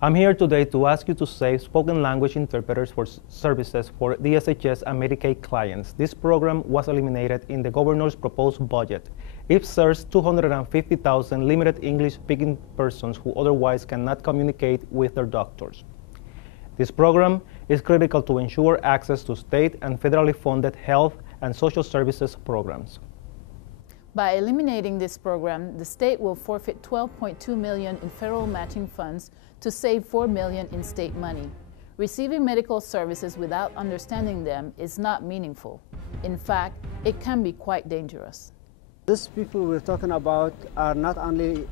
I'm here today to ask you to save spoken language interpreters for services for DSHS and Medicaid clients. This program was eliminated in the governor's proposed budget. It serves 250,000 limited English-speaking persons who otherwise cannot communicate with their doctors. This program is critical to ensure access to state and federally funded health and social services programs. By eliminating this program, the state will forfeit $12.2 million in federal matching funds to save $4 million in state money. Receiving medical services without understanding them is not meaningful. In fact, it can be quite dangerous. These people we're talking about are not only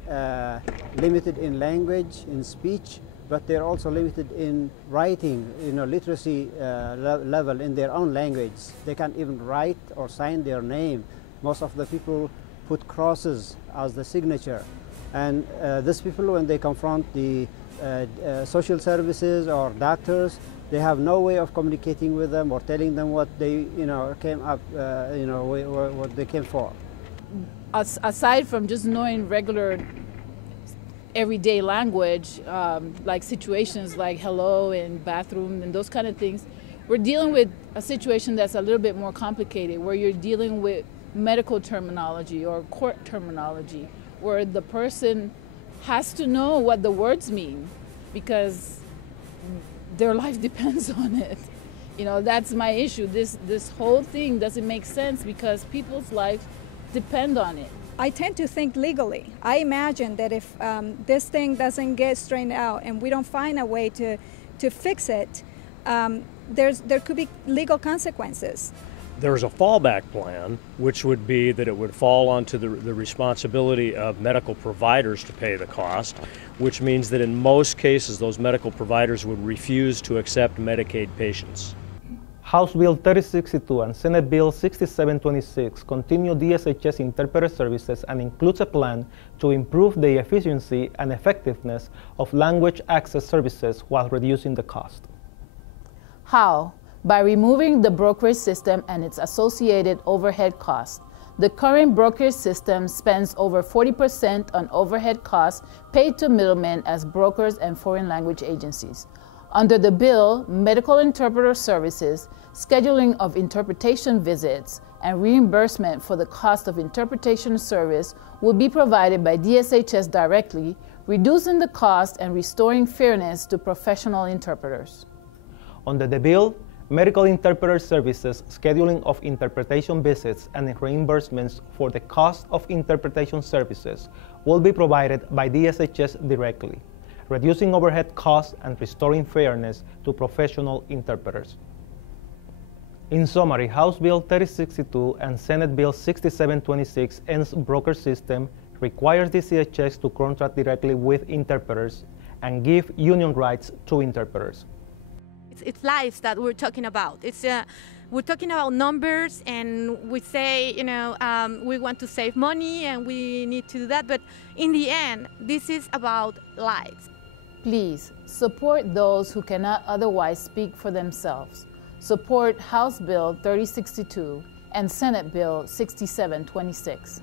limited in language, in speech, but they're also limited in writing, literacy level in their own language. They can't even write or sign their name. Most of the people put crosses as the signature. And these people, when they confront the social services or doctors, they have no way of communicating with them or telling them what they, came up, what they came for. Aside from just knowing regular everyday language, like situations like hello and bathroom and those kind of things, we're dealing with a situation that's a little bit more complicated, where you're dealing with medical terminology or court terminology, where the person has to know what the words mean because their life depends on it. That's my issue. This whole thing doesn't make sense because people's lives depend on it. I tend to think legally. I imagine that if this thing doesn't get straightened out and we don't find a way to fix it, there could be legal consequences. There's a fallback plan, which would be that it would fall onto the responsibility of medical providers to pay the cost, which means that in most cases those medical providers would refuse to accept Medicaid patients. House Bill 3062 and Senate Bill 6726 continue DSHS interpreter services and includes a plan to improve the efficiency and effectiveness of language access services while reducing the cost. How? By removing the brokerage system and its associated overhead costs. The current brokerage system spends over 40% on overhead costs paid to middlemen as brokers and foreign language agencies. Under the bill, medical interpreter services, scheduling of interpretation visits, and reimbursement for the cost of interpretation service will be provided by DSHS directly, reducing the cost and restoring fairness to professional interpreters. Under the bill, medical interpreter services, scheduling of interpretation visits, and reimbursements for the cost of interpretation services will be provided by DSHS directly, reducing overhead costs and restoring fairness to professional interpreters. In summary, House Bill 3062 and Senate Bill 6726 ends broker system, requires DSHS to contract directly with interpreters, and give union rights to interpreters. It's lives that we're talking about. We're talking about numbers, and we say, we want to save money and we need to do that. But in the end, this is about lives. Please support those who cannot otherwise speak for themselves. Support House Bill 3062 and Senate Bill 6726.